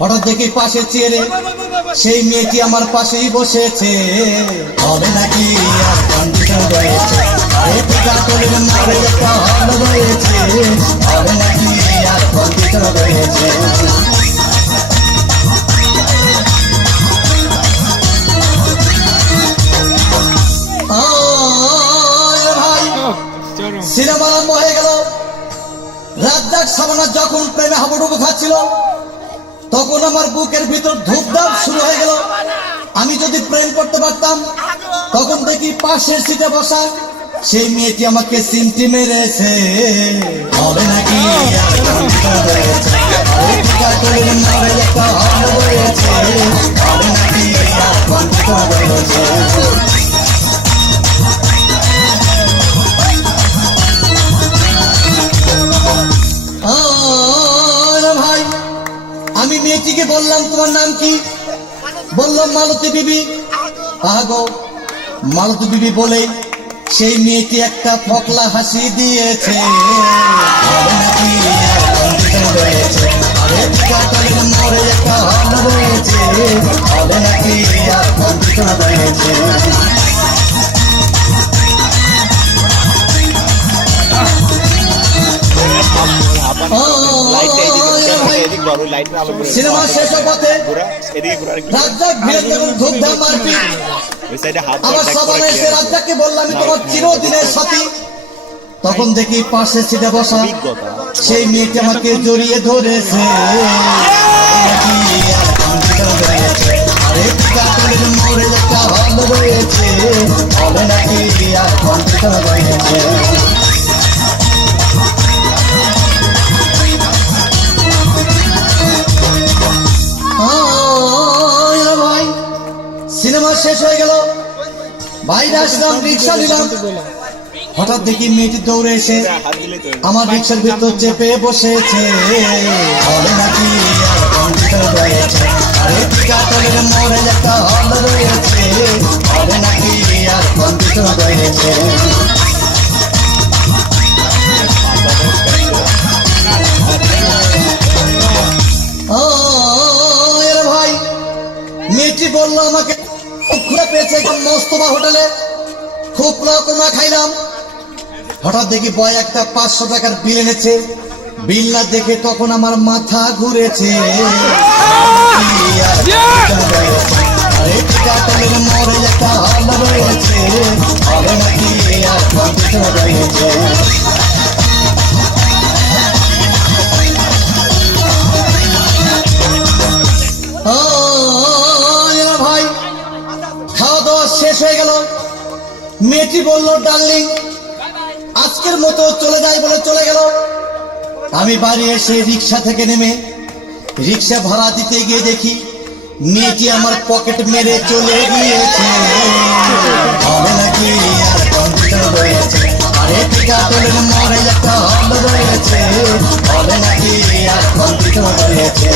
হঠাৎ দেখি পাশে চেয়ারে সেই মেয়েটি আমার পাশেই বসেছে। হবে নাকি আর কন্ডিশন রয়েছে, আরে টিকা তোলের মারে একটা হল রয়েছে। হবে নাকি আর কন্ডিশন রয়েছে। সিনেমা আরম্ভ হয়ে গেল। রাজ্জাক সাবানা যখন প্রেমে হাবুডুবু খাচ্ছিল তখন আমার বুকের ভিতর ধূপধাপ শুরু হয়ে গেল। আমি যদি প্রেম করতে পারতাম, তখন দেখি পাশের সিটে বসা সেই মেয়েটি আমাকে সিমটি মেরেছে। হবে নাকি হবে নাকি ভাই, আমি মেয়েটিকে বললাম তোমার নাম কি? বললাম মালতী বিবি। আগো মালতী বিবি বলে সেই মেয়েটি একটা ফকলা হাসি দিয়েছে। হবে নাকি আরে টিকা তোলের মরে একটা হল রয়েছে। হবে নাকি আর কন্ডিশন রয়েছে। সিনেমা শেষের পথে রাজ্জাক ভিড়ে ধূপধাম মারপিট। আবার সাবানা এসে রাজ্জাককে বললাম তোমার চিরদিনের সাথী। তখন দেখি পাশে সিটে বসা সেই মেয়েটি আমাকে জড়িয়ে ধরেছে। মরে একটা হল রয়েছে। হবে নাকি আর কন্ডিশন রয়েছে। সিনেমা শেষ হয়ে গেল, বাইরে আসলাম, রিক্সা নিলাম। হঠাৎ দেখি মেয়েটি দৌড়ে এসে আমার রিক্সার ভিতর চেপে বসেছে। হবে নাকি আর কন্ডিশন রয়েছে। আরে টিকা তোলের মরে একটা হল রয়েছে। হবে নাকি আর কন্ডিশন রয়েছে। ভাই, মেয়েটি বললো আমাকে ঘুরে পেয়েছে মস্তবা হোটেলে, খুব রকমা খাইলাম। হঠাৎ দেখি বয় একটা 500 টাকার বিল এনেছে। বিল না দেখে তখন আমার মাথা ঘুরেছে। আরে টিকা তোলের মরে একটা হল রয়েছে। হবে নাকি আর কন্ডিশন রয়েছে। ভাই, খাওয়া দাওয়া শেষ হয়ে গেল। মেয়েটি বলল ডার্লিং আজকের মতো চলে যাই বলে চলে গেল। আমি বাড়ি এসে রিক্সা থেকে নেমে রিক্সা ভাড়া দিতে গিয়ে দেখি মেয়েটি আমার পকেট মেরে চলে গিয়েছে। হবে নাকি আর কন্ডিশন রয়েছে। আরে টিকা তোলের মরে একটা হল রয়েছে। হবে নাকি আর কন্ডিশন রয়েছে।